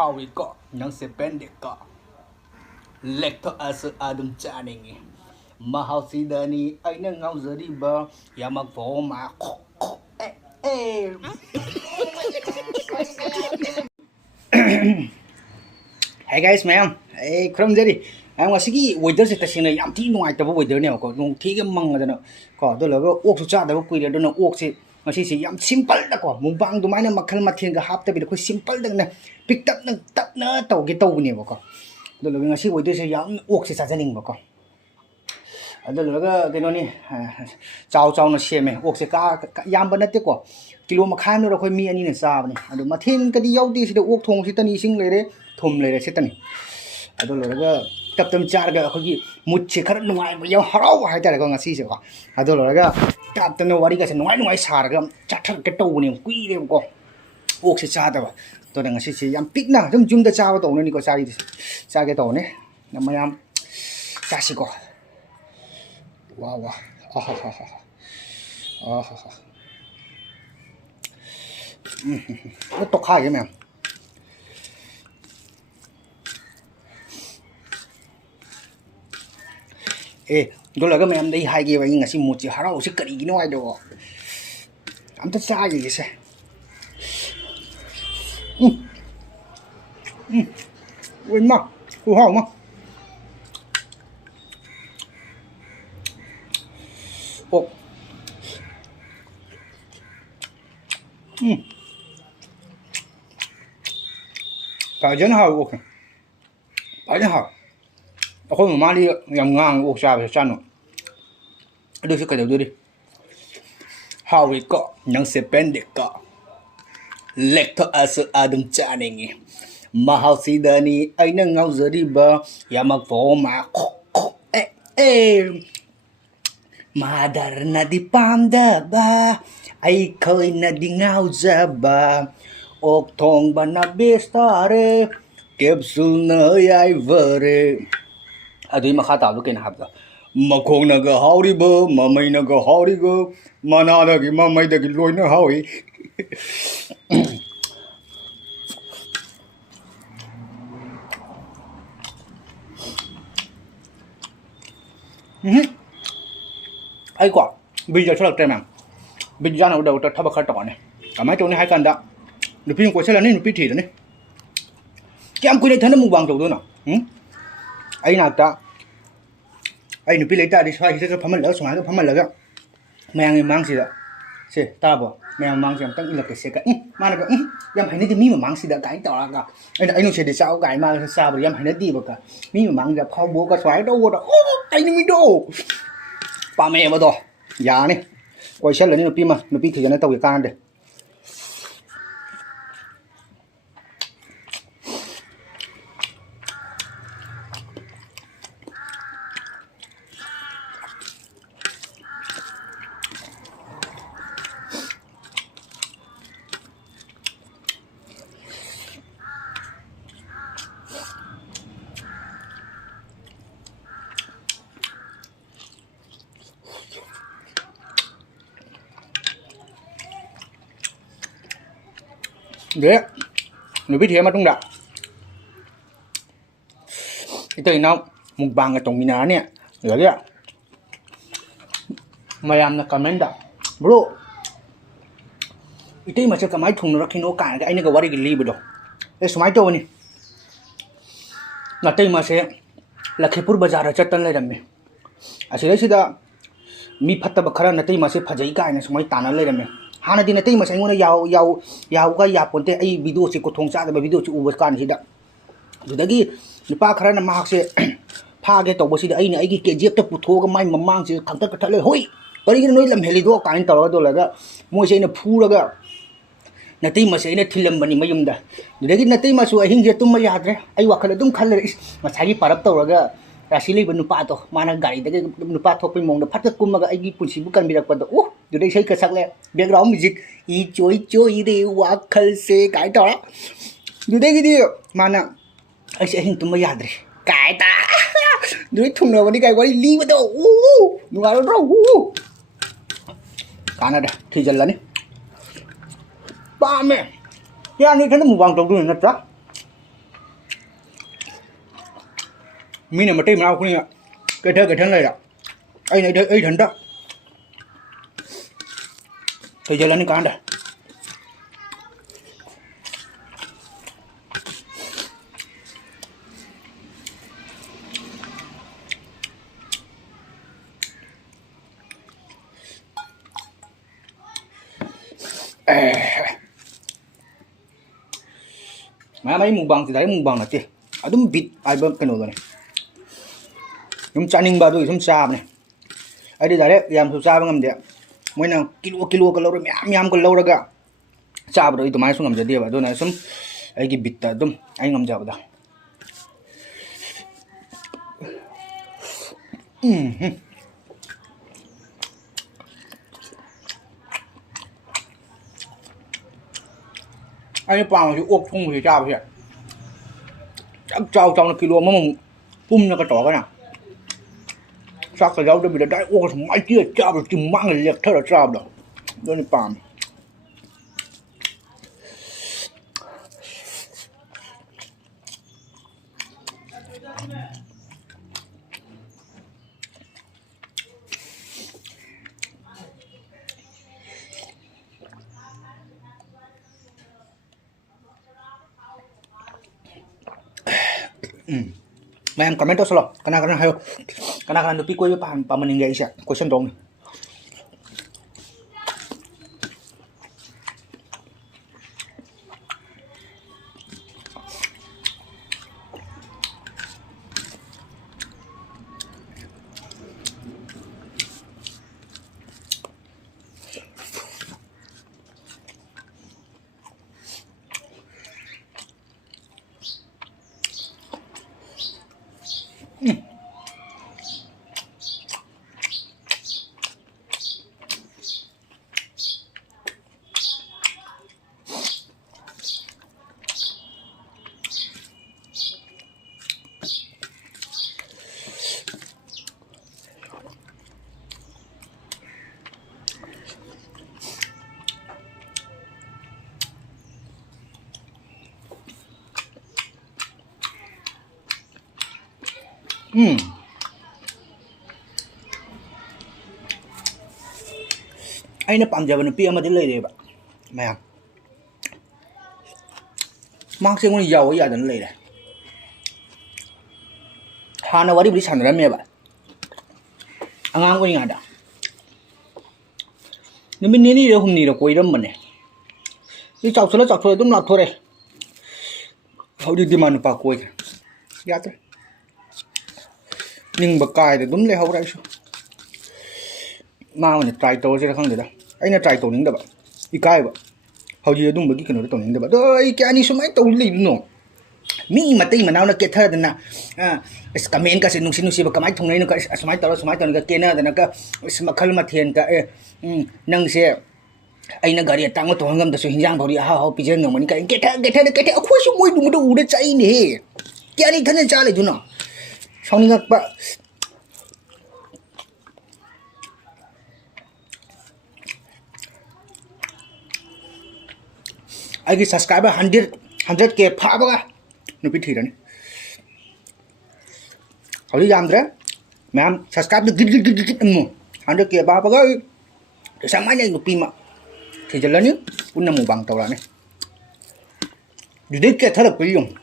하위가 냥세밴데가 렉터 아스 아둠 짜닝이 마하시다니 아이는 ngaojaba 야막 보마 Hey guys, ma'am. Hey, 그럼 저리. ngasi기 weather tasina yam thi nuai ta weather ne ko nong thi ge mang da no ko do lo ok su cha da ko ri do no ok si ngasi si yam simple da ko mubang du mai na makhal mathen ga hap ta bi ko simple dang na pick up na tap na to ge to ne ba ko do lo ngasi weather si yam ok si sa janing ba ko do lo ga ke no ni chao chao na she me ok si ka yam ba na te ko kilo ma khan no khoi mi ani ne sa ba ni adu mathen ka di yaw di si da ok thong si ta ni sing le re thum le re si ta ni adu lo ga tập cha cái cái một chiếc khăn ngoài mà yêu háo hay tại là con ngasi gì cả, à đó là cái tập tâm nó vài cái ngoài xả cái chặt thằng cái tàu này quý đấy con, ốc sẽ cha đâu, tôi đang ngasi chỉ làm pít nào, chúng chúng ta cha cái tàu này có cha đi, cha cái tàu này, nằm mà làm cha gì có, wow wow, nó tốc hai cái mày. Ê, đó là cái em đây hai kia vậy nhưng mà xin một chiếc haro sẽ cậy cái nó ai đâu, anh thích xa gì vậy sao? Quên mà, cô hao mà, ồ, phải chân hao ok, phải chân hao. Ako mali yang ngang uk sa chano do se ka do di hawi ko nang se pende ko lekto as adum chaningi mahasidani aina ngaojaba yamak foma madar nadi pamdaba eikhoinadi ngaojaba thongbana tare capsule na ai vere adui makha ta lu ken habda makhong na ga hauri bo mamai na ga hauri go mana da gi mamai da gi loi na hawi ai quả bây giờ sao được mà bây giờ nào đầu ta thắp khát tỏ này cả mấy chỗ này hai cần đó được phim của xe là nên được phim thì đó này cái em quy này thấy nó mù bằng chỗ đó nào ai nào ta ai nụ pi lấy ta đi xoay cái phàm lỡ xoay cái phàm lỡ cái mèo mang gì đó xe ta bảo mèo mang gì tăng lực cái xe cái mà nó cái em hay nói thì mi mà mang gì đó cái tao là cái anh nó sẽ để sao cái mà sao bởi em hay nói đi bảo cả mi mà mang gặp khâu búa cái xoay đâu đó anh nó mi đâu ba mẹ vào đó già này quay xe lên nụ pi thì nó tao cái can đây đấy, người biết thế mà trong đạo, cái từ nó một vàng ở trong miền Nam nè, rồi đấy, mà làm là comment đạo, bro, cái mà chơi cái máy thùng nó khi nó cạn cái anh nó có cái gì vậy đó, cái số máy trâu này, là mà sẽ là khi pur bazar ở chợ tân lên rồi, à sẽ đấy sẽ đó, mi phát tập khara là mà sẽ phát giấy cái này số máy tàn lên rồi. Hana di nanti mas ayun na yaw ka yapon te ay video si ko thong cha da video si ubas kan si da dagi nupa khara na mahak se pha ge to bo si da ai ni ai ki kgf ta putho ga mai mamang si khang ta ka thale hoi pari noi lam heli do kain to do la ga mo se na phu ga nanti mas ay na thilam bani mayum da dagi nanti mas su ahing je tum ma yadre ai wakal dum khal re masagi parap to ga rasili banu pa to mana gari da nupa thok pe mong da phat ka kum ga ai gi punsi bu kan birak pa do du dai sai ka sak le background music i choi re wakal se cái đó du dai gi di mana ai se hin tum ma yadre cái ta du thung no đi cái quá đi li ba do nu ga do kana da thi jal la ni ba me ya ni thana mu bang to du na tra Mình mà tìm nào cũng như cái thân này đó anh này ấy thần đó thì giờ là những con đây mà mấy mùng bằng thì đấy mùng bằng là gì à đúng vịt ai bơm cái nồi này chúng cha ninh bao rồi chúng cha này ai đi đấy làm chúng cha bằng ngầm đấy mỗi nào kilo cái lâu rồi nhám cái lâu rồi cả cha rồi tụi máy xuống ngầm giờ đi vậy tôi nói xong ai cái vịt đó đúng anh ngầm giờ đó anh bảo thì ốc không thì cha vậy chắc trao trong là kilo mà mùng nó cái trò cái nào sắc cái rau đó bị đại ốc mấy chia cha được chừng mang liệt thế là cha đó đó là bảo mà em comment solo karena hayo karena nupi ko pa meninggal siya question dong anh nó pamdaba nupi ama dile de ba mà mang xem con giàu ấy đến lấy này hana wari beli sandra me ba angang ko nga da ni min ni hum ni ro koi ram mane ni chau chula dum na thore hau di man pa koi ya ta ning ba kai de dum le hau rai su ma ne try to se khang de da ai na try to ning da ba I kai ba hau di dum ba ki kano to ning da ba doi ke ani su mai to li no mi mà tây mà nào nó kết thơ thì nè comment cái sự nung xin và cái máy thùng này nó cái smart tao cái kia nữa thì nó cái mà khơi mà thiền cái nâng xe anh nó gari tăng có thùng ngâm từ sự hình dạng bảo đi hao bây giờ nó mình cái kết thơ khối số môi đúng đủ để chạy nè cái này thân nhân cha lại chú nó xong rồi bạn ai cái subscriber 100k phá bác nó biết thì đó họ đi làm đấy mà em subscribe được gít mù hắn được kia ba bác ơi sáng mai này một pin mà thì giờ lớn nhất cũng nằm một bằng tàu này đi đến kia thật là quý dùng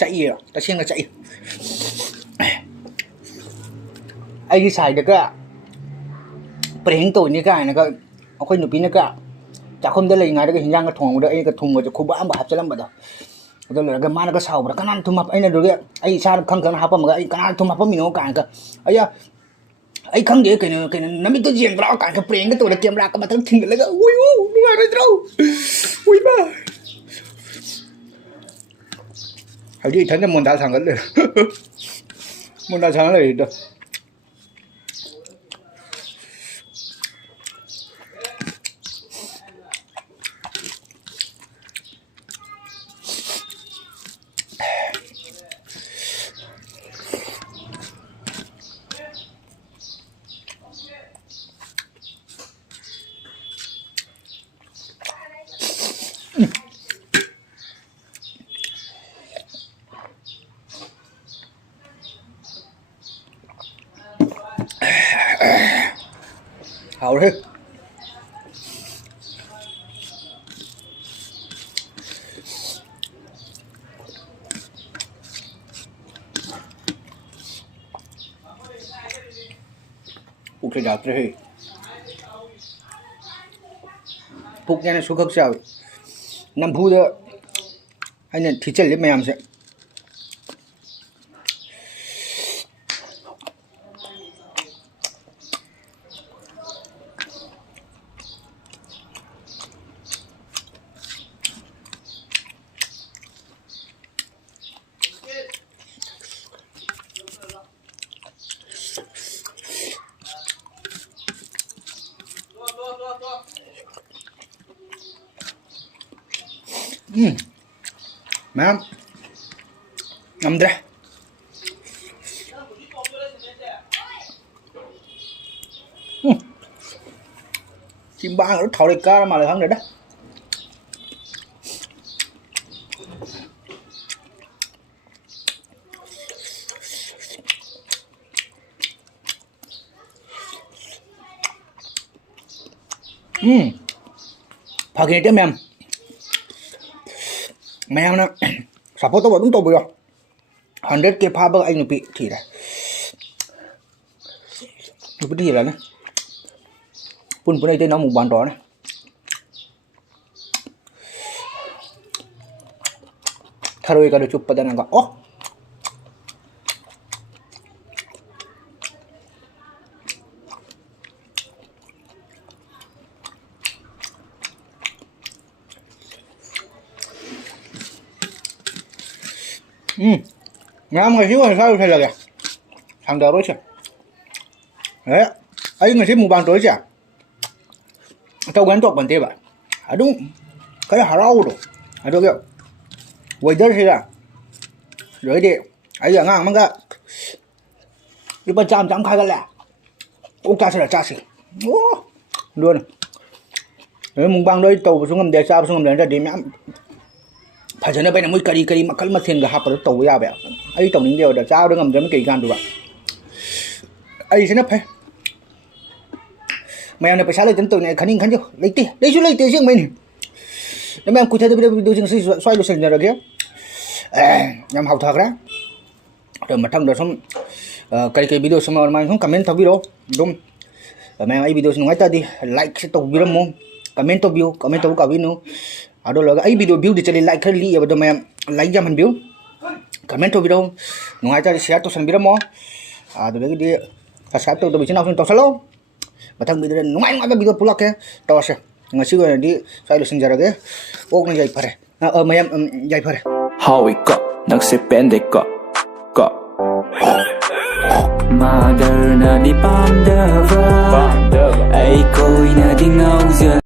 chạy à ta xem là chạy ai đi xài được cả bền tuổi như cái này cái không khuyên được pin nữa cả chả khôngได้เลยไงcái hình dạng cái thùng đó cái thùng mà khu bã mà hấp cho lắm vậy đó rồi là cái mana cái sầu mà cái nan thùng hấp ấy là được cái ai sao không cần hấp mà cái nan thùng hấp mình nó cả cái ấy không để cái nó bị cái gì đó cả cái bền cái tuổi là kiếm ra cái mà thằng thình cái ui đúng rồi đâu ui ba hãy đi thấy môn đá thằng cái này môn đá thằng này được hào đấy ục cái đào thế phục nha này số khắc sao năm phu đó anh nhận thịt chân lấy mềm sẽ mềm ngâm ra chim ba nó thổi được ca mà lại không được đó 파기네 때 mềm mềm nó sắp tới tôi đúng tôi bây giờ 100K pha bơ anh bị thì này nó bị là nó pun đây tên nó một bàn đó này tharo cái đồ chụp pada nangga oh ngon người xíu rồi sao thầy là kìa thằng đầu đối chứ đấy ấy người xíu một bàn tối chứ tao gắn tọt bàn tê vậy đúng cái là rau rồi được chưa quay đất thì là rồi đi ấy giờ ngang mang cái đi bên trong chẳng khai cái lẹ ông cha sẽ là cha gì luôn đấy mùng bang đấy tàu xuống ngầm để sao xuống ngầm để ra đi mẹ phải cho nó bên là mới cari mà cái mà thiên cái hộp nó tàu ra vậy ấy tổng những điều để sao đứng ngầm cho nó kỳ gan được vậy ấy sẽ nó phải mày này phải sáng lên đến từ này khánh ninh khánh chưa lấy tiền riêng mình nếu mày cụ thể tôi riêng xoay đồ sình rồi kia nhằm học thật đó rồi mà thằng đó xong cái video xong rồi mày không comment thằng video đúng mày ấy video xong ngay ta đi like sẽ tàu video mong comment tàu cả video đó là cái video view thì cho nên like cái li và mày like cho mình view comment tàu video ngay ta share tàu xong video mong rồi cái đi subscribe tàu bị channel xong tàu salo Batang video nungai video pulak ya tawas ya ngasi gue di saya lusin jarak ya ok na jai pare mayam jai pare Hawi ka nagsipende ka Mother nadi pamdaba eikhoinadi ngaojaba